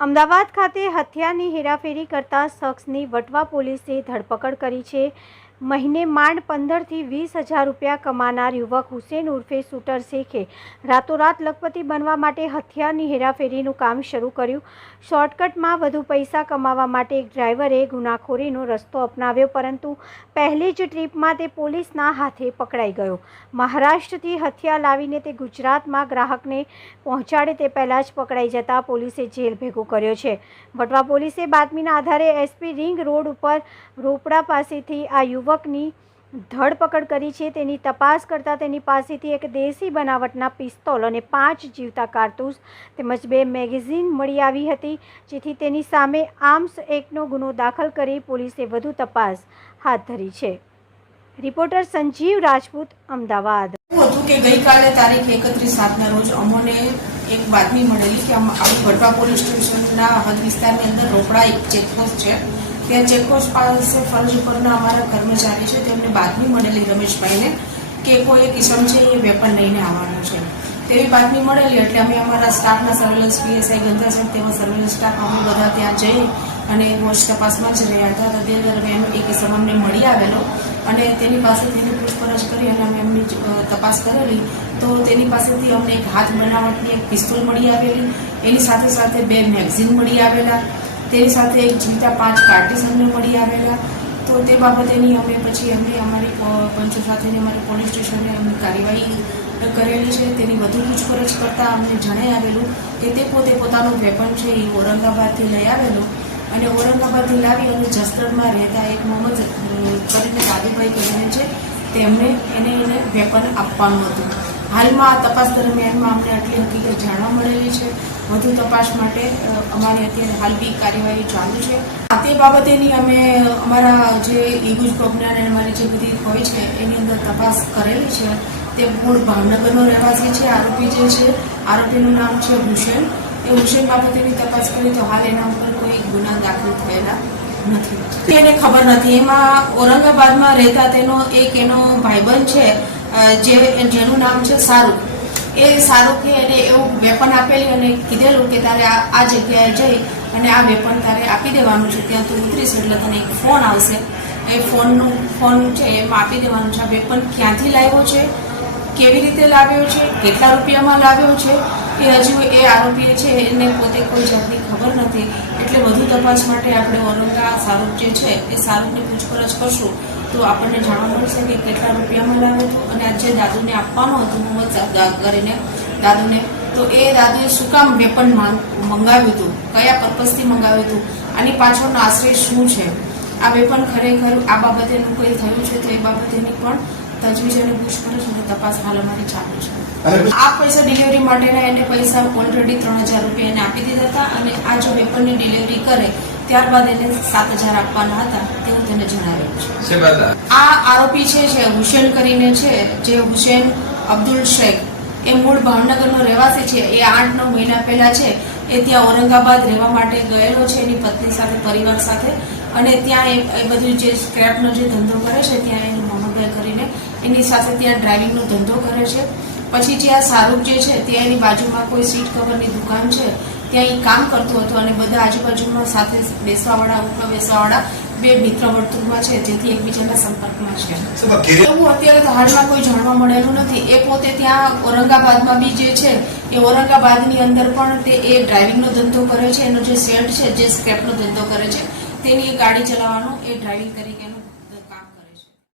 અમદાવાદ ખાતે હથિયારની હેરાફેરી કરતા શખ્સની વટવા પોલીસે ધરપકડ કરી છે. મહિને માંડ પંદરથી વીસ હજાર રૂપિયા કમાનાર યુવક હુસેન ઉર્ફે શૂટર શેખે રાતોરાત લખપતિ બનવા માટે હથિયારની હેરાફેરીનું કામ શરૂ કર્યું. શોર્ટકટમાં વધુ પૈસા કમાવા માટે એક ડ્રાઈવરે ગુનાખોરીનો રસ્તો અપનાવ્યો, પરંતુ પહેલી જ ટ્રીપમાં તે પોલીસના હાથે પકડાઈ ગયો. મહારાષ્ટ્રથી હથિયાર લાવીને તે ગુજરાતમાં ગ્રાહકને પહોંચાડે તે પહેલાં જ પકડાઈ જતા પોલીસે જેલ ભેગો કર્યો છે. વટવા પોલીસે બાતમીના આધારે એસપી રિંગ રોડ ઉપર રોપડા પાસેથી આ યુવકની ધરપકડ કરી છે. તેની તપાસ કરતાં તેની પાસેથી એક દેશી બનાવટના પિસ્તોલ અને પાંચ જીવતા કારતૂસ તેમજ બે મેગેઝીન મળી આવી હતી, જેથી તેની સામે આર્મ્સ એક્ટનો ગુનો દાખલ કરી પોલીસે વધુ તપાસ હાથ ધરી છે. રિપોર્ટર સંજીવ રાજપૂત, અમદાવાદ. હતું કે ગઈકાલે તારીખ એકત્રીસ સાતના રોજ અમોને એક બાતમી મળેલી કે વડવા પોલીસ સ્ટેશનના હદ વિસ્તારની અંદર રોપડા એક ચેકપોસ્ટ છે. ત્યાં ચેકપોસ્ટ પાસે ફરજ ઉપરના અમારા કર્મચારી છે. તેમને બાતમી મળેલી રમેશભાઈને કે કોઈ એક ઇસમ છે, એ વેપન લઈને આવવાનો છે. તેવી બાતમી મળેલી એટલે અમે અમારા સ્ટાફના સર્વેલન્સ પીએસઆઈ ગંધા સાહેબ તેવા સર્વેલન્સ સ્ટાફ અમે બધા ત્યાં જઈ અને વોચ તપાસમાં જ રહ્યા હતા. તો દરમિયાન એક કિસમ અમને મળી આવેલો અને તેની પાસેથી એની પૂછપરછ કરી અને અમે એમની તપાસ કરેલી. તો તેની પાસેથી અમને એક હાથ બનાવટની એક પિસ્તોલ મળી આવેલી. એની સાથે સાથે બે મેગઝીન મળી આવેલા. તેની સાથે એક જીવતા પાંચ કાર્ટીસ અમને મળી આવેલા. તો તે બાબતેની અમે પછી અમે અમારી પંચો સાથેની અમારી પોલીસ સ્ટેશને અમે કાર્યવાહી કરેલી છે. તેની વધુ પૂછપરછ કરતાં અમને જણાઈ આવેલું કે તે પોતે પોતાનું વેપન છે એ ઔરંગાબાદથી લઈ આવેલો અને ઔરંગાબાદથી લાવી અને જસદણમાં રહેતા એક મોહમ્મદ કરીને દાદીભાઈ કરીને છે, તેમને એને એને વેપન આપવાનું હતું. હાલમાં આ તપાસ દરમિયાનમાં અમને આટલી હકીકત જાણવા મળેલી છે. વધુ તપાસ માટે અમારી અત્યારે હાલ બી કાર્યવાહી ચાલુ છે. તે બાબતેની અમે અમારા જે ઈગુજ પ્રજ્ઞાન અને અમારી જે બધી હોય છે, એની અંદર તપાસ કરેલી છે. તે મૂળ ભાવનગરનો રહેવાસી છે, આરોપી જે છે, આરોપીનું નામ છે હુસેન. એ હુસેન બાબતેની તપાસ કરી તો હાલ એના ઉપર કોઈ ગુના દાખલ થયેલા નથી. એને ખબર નથી. એમાં ઔરંગાબાદમાં રહેતા તેનો એક એનો ભાઈબંધ છે જે, જેનું નામ છે શાહરૂખ એ સારું કે એને એવું વેપન આપેલી અને કીધેલું કે તારે આ જગ્યાએ જઈ અને આ વેપન તારે આપી દેવાનું છે. ત્યાં તું ઉતરીશ એટલે તને એક ફોન આવશે. એ ફોનનું ફોન છે એમાં આપી દેવાનું છે. આ વેપન ક્યાંથી લાવ્યો છે? કેવી રીતે લાવ્યો છે? કેટલા રૂપિયામાં લાવ્યો છે? એ હજુ એ આરોપીએ છે, એને પોતે કોઈ જાતની ખબર નથી. એટલે વધુ તપાસ માટે આપણે ઓરંગા શાહરૂખ જે છે, એ શાહરૂખની પૂછપરછ કરશું. તો આપણને જાણવા મળશે કે કેટલા રૂપિયામાં લાવ્યો હતો અને આજે દાદુને આપવાનું હતું, મોહમ્મદ કરીને દાદુને, તો એ દાદુએ શું કામ વેપન માંગ, મંગાવ્યું હતું? કયા પર્પઝથી મંગાવ્યું હતું? આની પાછળનો આશ્રય શું છે? આ વેપન ખરેખર આ બાબતેનું કોઈ થયું છે તો એ બાબતેની પણ તજવીજ અને પૂછપરછ અને તપાસ હાલ અમારી ચાલુ છે. આ પૈસા ડિલિવરી માટેના એને પૈસા ઓલરેડી ત્રણ હજાર રૂપિયા એને આપી દીધા હતા અને આ જો વેપરની ડિલિવરી કરે ત્યારબાદ એને સાત હજાર આપવાના હતા તેવું તેને જણાવેલું છે આ? આરોપી છે જે હુસેન કરીને છે જે હુસેન અબ્દુલ શેખ એ મૂળ ભાવનગરનો રહેવાસી છે એ આઠ નવ મહિના પહેલા છે એ ત્યાં ઔરંગાબાદ રહેવા માટે ગયેલો છે એની પત્ની સાથે પરિવાર સાથે અને ત્યાં એ એ બધું જે સ્ક્રેપનો જે ધંધો કરે છે ત્યાં એનું મોહમ્મદભાઈ કરીને એની સાથે ત્યાં ડ્રાઇવિંગનો ધંધો કરે છે. પછી જે આ શાહરૂખ જે છે ત્યાં એની બાજુમાં કોઈ સીટ કવરની દુકાન છે ત્યાં એ કામ કરતો હતો અને બધા આજુબાજુમાં સાથે બેસવાવાળા ઉપર બેસવાવાળા બે મિત્ર વર્તુળમાં છે જેથી એકબીજાના સંપર્કમાં છે. એવું અત્યારે તો હાલમાં કોઈ જાણવા મળેલું નથી. એ પોતે ત્યાં ઔરંગાબાદમાં બી જે છે એ ઔરંગાબાદની અંદર પણ તે એ ડ્રાઇવિંગનો ધંધો કરે છે એનો જે શેડ છે જે સ્ક્રેપનો ધંધો કરે છે તેની એ ગાડી ચલાવવાનો એ ડ્રાઇવિંગ તરીકેનું